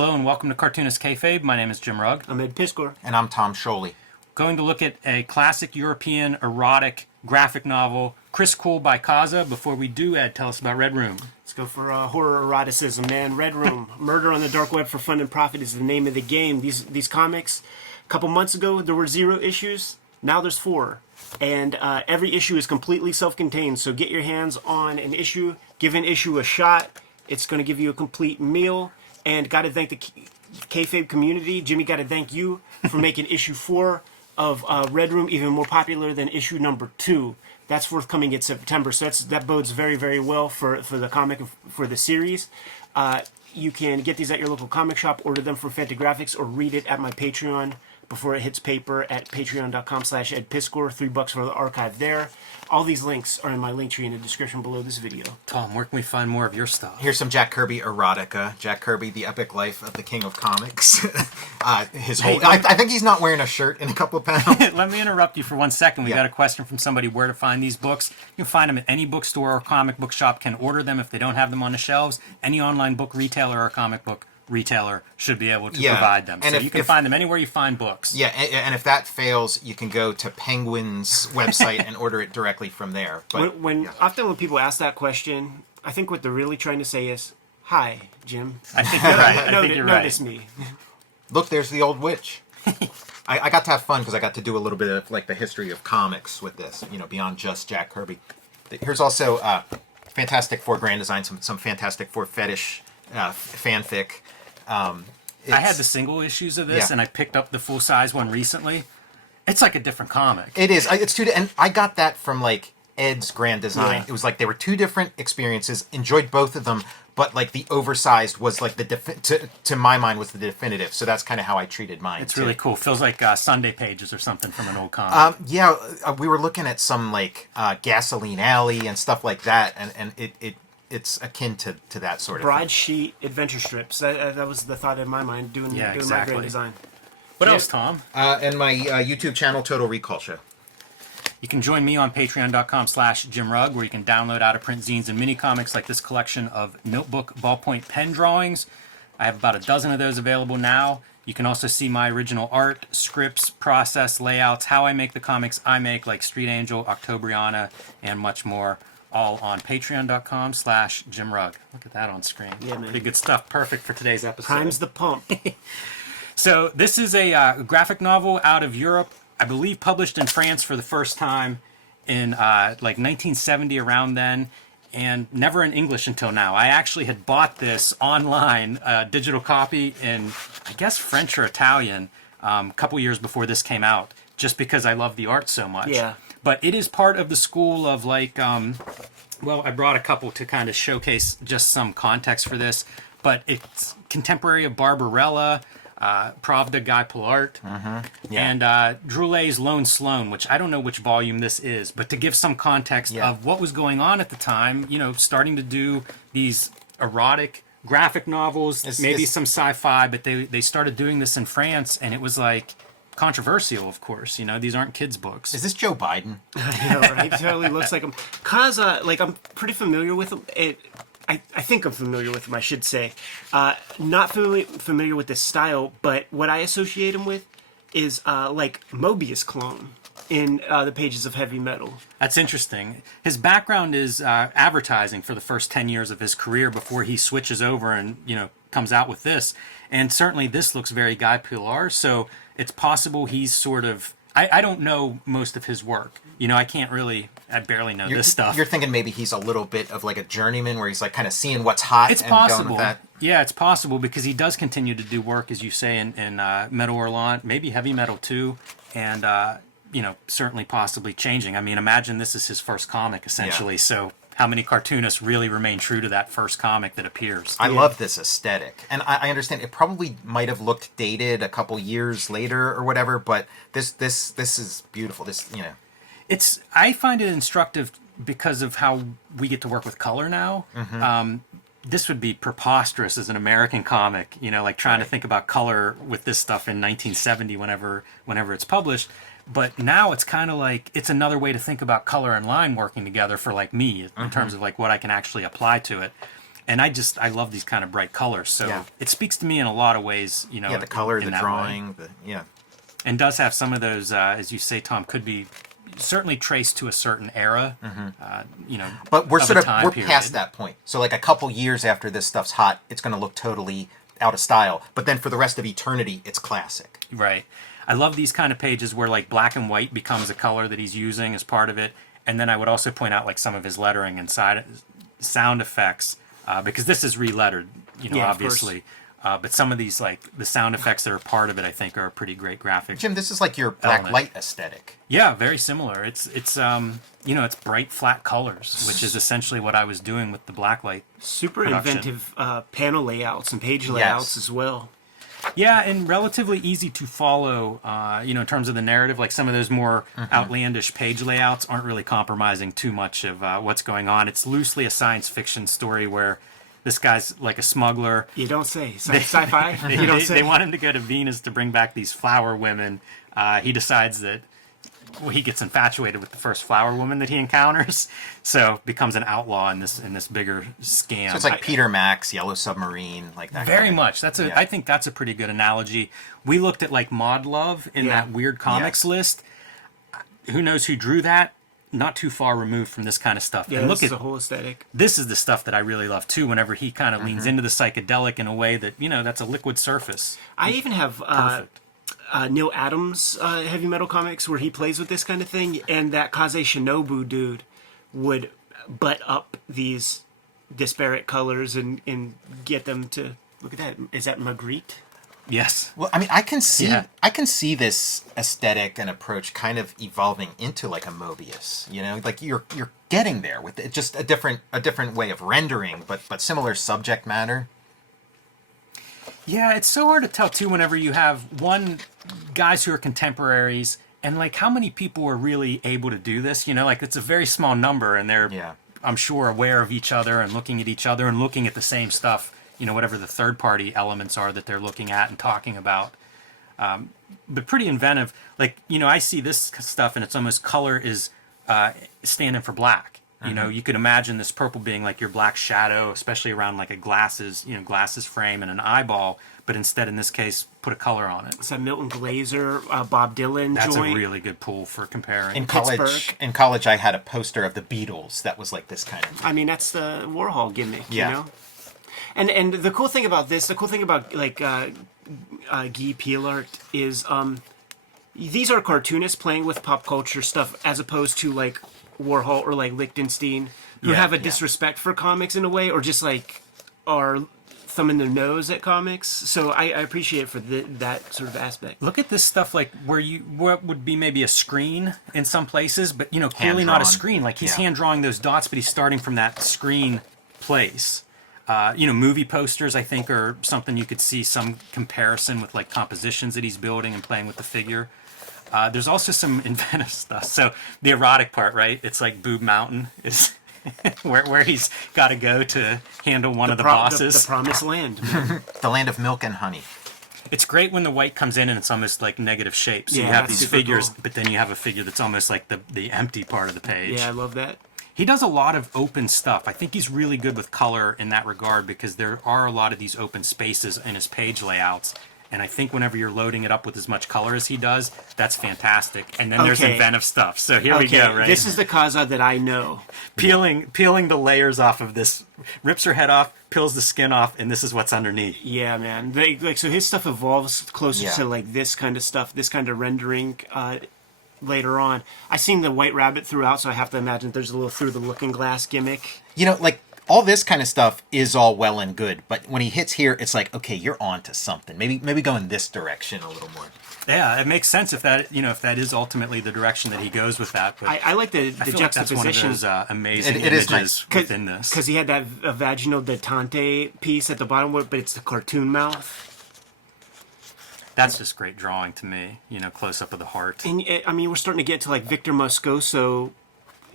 Hello and welcome to Cartoonist Kayfabe. My name is Jim Rugg. I'm Ed Piscor. And I'm Tom Scholey. Going to look at a classic European erotic graphic novel, Kris Kool by Caza. Before we do, Ed, tell us about Red Room. Let's go for horror eroticism, man. Red Room, Murder on the Dark Web for Fun and Profit is the name of the game. These comics, a couple months ago, there were 0 issues. Now there's 4. And every issue is completely self-contained. So get your hands on an issue. Give an issue a shot. It's going to give you a complete meal. And got to thank the Kayfabe community. Jimmy, got to thank you for making issue 4 of Red Room even more popular than issue number 2. That's forthcoming in September. So that bodes very, very well for the comic, for the series. You can get these at your local comic shop, order them from Fantagraphics, or read it at my Patreon before it hits paper at patreon.com/edpiscor. $3 for the archive there. All these links are in my link tree in the description below this video. Tom, where can we find more of your stuff? Here's some Jack Kirby erotica. Jack Kirby, the epic life of the king of comics. I think he's not wearing a shirt in a couple of panels. Let me interrupt you for 1 second. We got a question from somebody where to find these books. You can find them at any bookstore or comic book shop. Can order them if they don't have them on the shelves. Any online book retailer or comic book retailer should be able to provide them. And so you can find them anywhere you find books. Yeah, and if that fails, you can go to Penguin's website and order it directly from there. But Often when people ask that question, I think what they're really trying to say is, "Hi, Jim." I think you're right. Notice me. Look, there's the old witch. I got to have fun because I got to do a little bit of like the history of comics with this, beyond just Jack Kirby. Here's also Fantastic Four Grand Design, some Fantastic Four fetish fanfic. I had the single issues of this, and I picked up the full-size one recently. It's like a different comic. It is. And I got that from, like, Ed's Grand Design. It was like they were 2 different experiences, enjoyed both of them, but, like, the oversized was, like, to my mind, was the definitive. So that's kind of how I treated mine, It's really cool. Feels like Sunday pages or something from an old comic. We were looking at some, like, Gasoline Alley and stuff like that, and it's akin to that sort of broadsheet adventure strips. That was the thought in my mind, doing my Grand Design. What else, Tom? And my YouTube channel, Total Recall Show. You can join me on patreon.com/JimRugg, where you can download out-of-print zines and mini-comics like this collection of notebook ballpoint pen drawings. I have about a dozen of those available now. You can also see my original art, scripts, process, layouts, how I make the comics I make, like Street Angel, Octobriana, and much more, all on patreon.com/JimRugg. Look at that on screen. Yeah, man. Pretty good stuff. Perfect for today's episode. Time's the pump. So this is a graphic novel out of Europe, I believe published in France for the first time in like 1970, around then, and never in English until now. I actually had bought this online, digital copy in, I guess, French or Italian, a couple years before this came out, just because I love the art so much. Yeah. But it is part of the school of, like, well, I brought a couple to kind of showcase just some context for this, but it's contemporary of Barbarella, Pravda Guy Pilardt, and Droulet's Lone Sloan, which I don't know which volume this is, but to give some context of what was going on at the time, starting to do these erotic graphic novels, maybe some sci-fi, but they started doing this in France, and it was like controversial, of course. These aren't kids' books. Is this Joe Biden? Yeah, right. It totally looks like him. Caza, I'm pretty familiar with him. I think I'm familiar with him, I should say. Not familiar with this style, but what I associate him with is like Mobius clone in the pages of Heavy Metal. That's interesting. His background is advertising for the first 10 years of his career before he switches over and, comes out with this. And certainly this looks very Guy Pilar, so it's possible he's sort of... I don't know most of his work. I barely know this stuff. You're thinking maybe he's a little bit of like a journeyman where he's like kind of seeing what's hot it's and possible. going with that? Yeah, it's possible because he does continue to do work, as you say, in Metal Hurlant, maybe Heavy Metal too, and, certainly possibly changing. I mean, imagine this is his first comic, essentially, so... How many cartoonists really remain true to that first comic that appears? I love this aesthetic. And I understand it probably might have looked dated a couple years later or whatever, but this is beautiful. I find it instructive because of how we get to work with color now. This would be preposterous as an American comic, trying to think about color with this stuff in 1970 whenever it's published. But now it's kind of like, it's another way to think about color and line working together for, like, me, in terms of, like, what I can actually apply to it. And I love these kind of bright colors. So Yeah. it speaks to me in a lot of ways, Yeah, the color, in the that drawing, way. And does have some of those, as you say, Tom, could be certainly traced to a certain era, But we're of sort a of time we're period. past that point. So like a couple years after this stuff's hot, it's going to look totally out of style. But then for the rest of eternity, it's classic. Right. I love these kind of pages where like black and white becomes a color that he's using as part of it. And then I would also point out like some of his lettering and sound effects, because this is re-lettered, Yeah, of course. obviously. But some of these, like the sound effects that are part of it, I think are a pretty great graphic. Jim, this is like your black Element. light aesthetic. Yeah, very similar. It's it's bright flat colors, which is essentially what I was doing with the blacklight. Super Production. inventive panel layouts and page layouts as well. Yeah, and relatively easy to follow, in terms of the narrative. Like some of those more outlandish page layouts aren't really compromising too much of what's going on. It's loosely a science fiction story where this guy's like a smuggler. You don't say. Sci-fi? You don't say. They want him to go to Venus to bring back these flower women. He decides that he gets infatuated with the first flower woman that he encounters, so becomes an outlaw in this bigger scam. So it's like Peter Max, Yellow Submarine, like that. Very kind of- much. I think that's a pretty good analogy. We looked at like Mod Love in that weird comics list. Who knows who drew that? Not too far removed from this kind of stuff. Yeah, and this look is at a whole aesthetic. this is the stuff that I really love too. Whenever he kind of leans into the psychedelic in a way that that's a liquid surface. I even have Perfect. Neil Adams heavy metal comics where he plays with this kind of thing, and that Kaze Shinobu dude would butt up these disparate colors and get them to look at that. Is that Magritte? Yes. Well, I mean, I can see Yeah. this aesthetic and approach kind of evolving into like a Mobius. Like you're getting there with it, just a different way of rendering, but similar subject matter. Yeah, it's so hard to tell too whenever you have guys who are contemporaries and like how many people are really able to do this, like it's a very small number and they're I'm sure aware of each other and looking at each other and looking at the same stuff, whatever the third party elements are that they're looking at and talking about. But pretty inventive. Like, I see this stuff and it's almost color is standing for black. You could imagine this purple being like your black shadow, especially around like a glasses frame and an eyeball. But instead, in this case, put a color on it. It's a Milton Glaser, Bob Dylan That's joint. a really good pull for comparing. In Pittsburgh. college, I had a poster of the Beatles that was like this kind of. I mean, that's the Warhol gimmick, Yeah. you know? And the cool thing about this, like Guy Peelart is these are cartoonists playing with pop culture stuff as opposed to like Warhol or like Lichtenstein who have a disrespect for comics in a way or just like are thumbing their nose at comics. So I appreciate it for that sort of aspect. Look at this stuff like what would be maybe a screen in some places, but clearly not a Hand-drawn. screen. Like he's hand drawing those dots, but he's starting from that screen place. Movie posters, I think, are something you could see some comparison with like compositions that he's building and playing with the figure. There's also some inventive stuff. So the erotic part, right? It's like Boob Mountain is where he's got to go to handle one of the bosses. The promised land. The land of milk and honey. It's great when the white comes in and it's almost like negative shapes. So Yeah, you have that's these super figures, cool. but then you have a figure that's almost like the empty part of the page. Yeah, I love that. He does a lot of open stuff. I think he's really good with color in that regard because there are a lot of these open spaces in his page layouts. And I think whenever you're loading it up with as much color as he does, that's fantastic. And then there's Okay. inventive stuff. So here we go, right? This is the Kaza that I know. peeling the layers off of this, rips her head off, peels the skin off, and this is what's underneath. Yeah, man. So his stuff evolves closer Yeah. to like this kind of stuff, this kind of rendering later on. I seen the White Rabbit throughout, so I have to imagine there's a little through the looking glass gimmick. Like all this kind of stuff is all well and good, but when he hits here, it's like, okay, you're on to something. Maybe go in this direction a little more. Yeah, it makes sense if that is ultimately the direction that he goes with that. But I like the I feel like that's one of juxtaposition. those amazing It is images nice. within this. Because he had that vaginal detente piece at the bottom, but it's the cartoon mouth. That's just great drawing to me, close up of the heart. And I mean, we're starting to get to like Victor Moscoso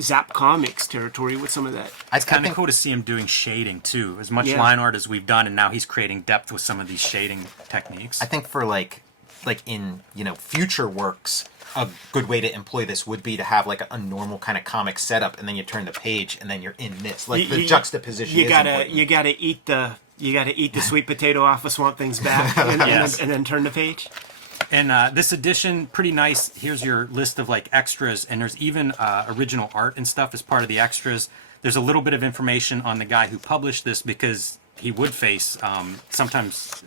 Zap Comics territory with some of that. It's kind of think- cool to see him doing shading too. As much Yeah. line art as we've done, and now he's creating depth with some of these shading techniques. I think for like like in, you know, future works, a good way to employ this would be to have like a normal kind of comic setup, and then you turn the page, and then you're in this. Like the juxtaposition. You gotta eat the sweet potato off of Swamp Thing's back, and then turn the page. And this edition, pretty nice. Here's your list of like extras, and there's even original art and stuff as part of the extras. There's a little bit of information on the guy who published this, because he would face sometimes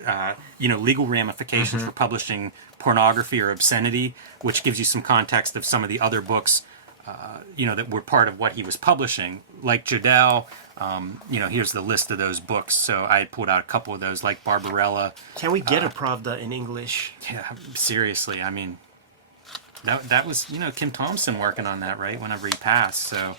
legal ramifications for publishing pornography or obscenity, which gives you some context of some of the other books that were part of what he was publishing, like Jodelle. Here's the list of those books. So I pulled out a couple of those, like Barbarella. Can we get a Pravda in English? Yeah, seriously. I mean, that was Kim Thompson working on that, right? Whenever he passed, so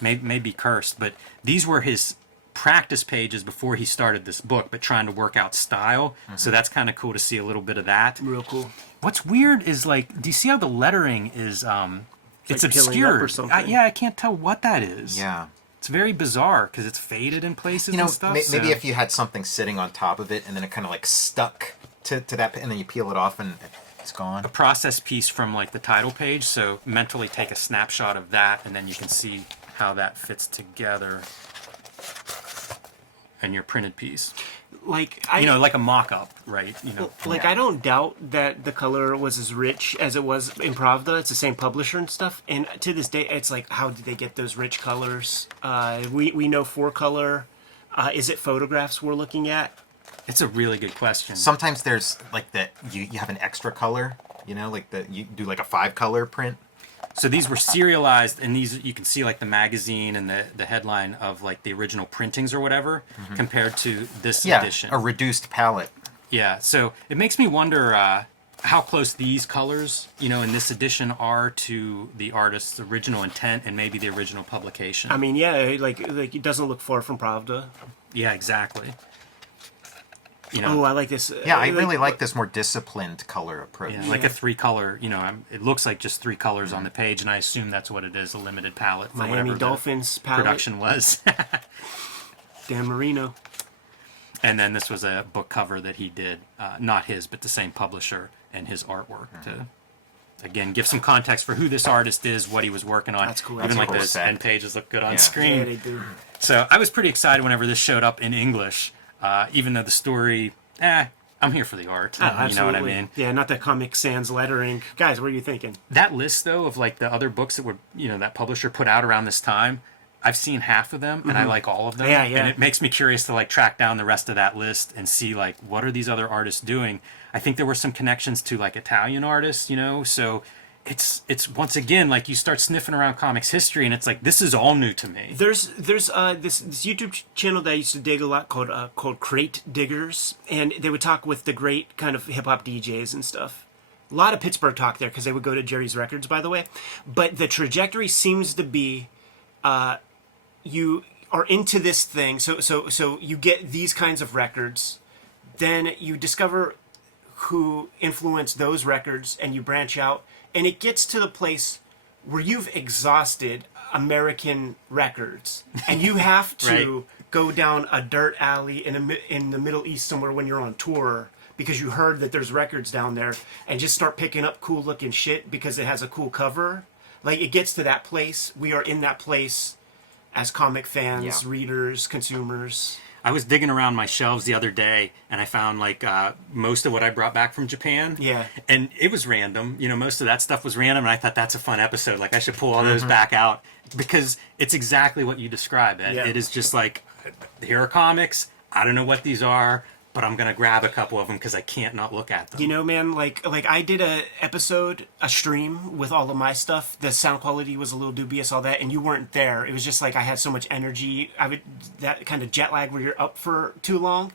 may be cursed. But these were his practice pages before he started this book, but trying to work out style. So that's kind of cool to see a little bit of that. Real cool. What's weird is, like, do you see how the lettering is? It's like obscured. or something. I can't tell what that is. Yeah. It's very bizarre because it's faded in places and stuff. Maybe if you had something sitting on top of it and then it kind of like stuck to that, and then you peel it off and it's gone. A process piece from like the title page. So mentally take a snapshot of that, and then you can see how that fits together in your printed piece. Like like a mock-up, right? I don't doubt that the color was as rich as it was in Pravda. It's the same publisher and stuff. And to this day, it's like, how did they get those rich colors? We know 4-color. Is it photographs we're looking at? It's a really good question. Sometimes there's like you have an extra color, like you do like a 5-color print. So these were serialized, and these you can see like the magazine and the headline of like the original printings or whatever, compared to this edition. A reduced palette. Yeah, so it makes me wonder how close these colors, in this edition are to the artist's original intent and maybe the original publication. I mean, yeah, like it doesn't look far from Pravda. Yeah, exactly. Oh, I like this. Yeah, I really like this more disciplined color approach. Yeah, like a 3-color, it looks like just 3 colors on the page, and I assume that's what it is, a limited palette for Miami whatever Dolphins the palette. production was. Dan Marino. And then this was a book cover that he did, not his, but the same publisher, and his artwork to, again, give some context for who this artist is, what he was working on. That's cool. Even That's like cool. those end pages look good on screen. Yeah, they do. So I was pretty excited whenever this showed up in English, even though the story, I'm here for the art. Oh, you know what I mean? Yeah, not the Comic Sans lettering. Guys, what are you thinking? That list, though, of like the other books that were, that publisher put out around this time, I've seen half of them, and I like all of them. Yeah, yeah. And it makes me curious to like track down the rest of that list and see like what are these other artists doing. I think there were some connections to like Italian artists, so it's once again like you start sniffing around comics history, and it's like this is all new to me. There's this YouTube channel that I used to dig a lot called Crate Diggers, and they would talk with the great kind of hip hop DJs and stuff. A lot of Pittsburgh talk there because they would go to Jerry's Records, by the way. But the trajectory seems to be, you are into this thing, so you get these kinds of records, then you discover who influenced those records, and you branch out, and it gets to the place where you've exhausted American records, and you have to go down a dirt alley in the Middle East somewhere when you're on tour because you heard that there's records down there, and just start picking up cool looking shit because it has a cool cover. Like, it gets to that place. We are in that place as comic fans, readers, consumers. I was digging around my shelves the other day, and I found like most of what I brought back from Japan. Yeah. And it was random. Most of that stuff was random, and I thought that's a fun episode. Like I should pull all those back out because it's exactly what you describe. It is just like, here are comics. I don't know what these are, but I'm gonna grab a couple of them because I can't not look at them. Man, like I did a stream with all of my stuff. The sound quality was a little dubious, all that, and you weren't there. It was just like I had so much energy. That kind of jet lag where you're up for too long.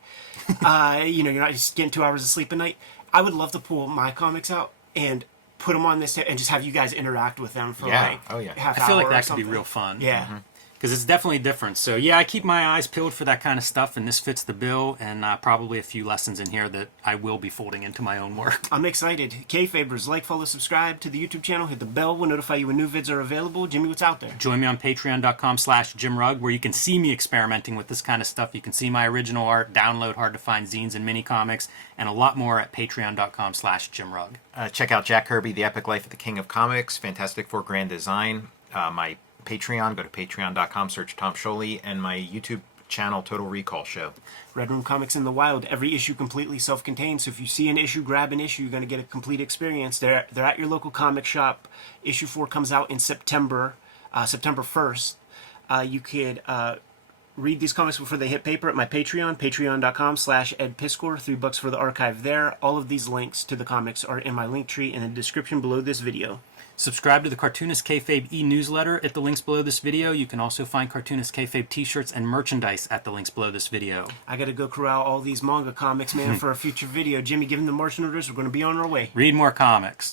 You're not just getting 2 hours of sleep a night. I would love to pull my comics out and put them on this and just have you guys interact with them for half hour. I feel like that could something. be real fun. Yeah. because it's definitely different. So yeah, I keep my eyes peeled for that kind of stuff, and this fits the bill, and probably a few lessons in here that I will be folding into my own work. I'm excited. Kayfabers, like, follow, subscribe to the YouTube channel. Hit the bell. We'll notify you when new vids are available. Jimmy, what's out there? Join me on patreon.com/JimRugg, where you can see me experimenting with this kind of stuff. You can see my original art, download hard-to-find zines and mini comics, and a lot more at patreon.com/JimRugg. Check out Jack Kirby, The Epic Life of the King of Comics. Fantastic for grand design. My Patreon, go to patreon.com, search Tom Scholey, and my YouTube channel, Total Recall Show. Red Room Comics in the Wild. Every issue completely self-contained. So if you see an issue, grab an issue. You're going to get a complete experience. They're at your local comic shop. Issue 4 comes out in September 1st. You could read these comics before they hit paper at my Patreon, patreon.com/EdPiskor. $3 for the archive there. All of these links to the comics are in my link tree in the description below this video. Subscribe to the Cartoonist Kayfabe e-newsletter at the links below this video. You can also find Cartoonist Kayfabe t-shirts and merchandise at the links below this video. I gotta go corral all these manga comics, man, for a future video. Jimmy, give them the marching orders. We're gonna be on our way. Read more comics.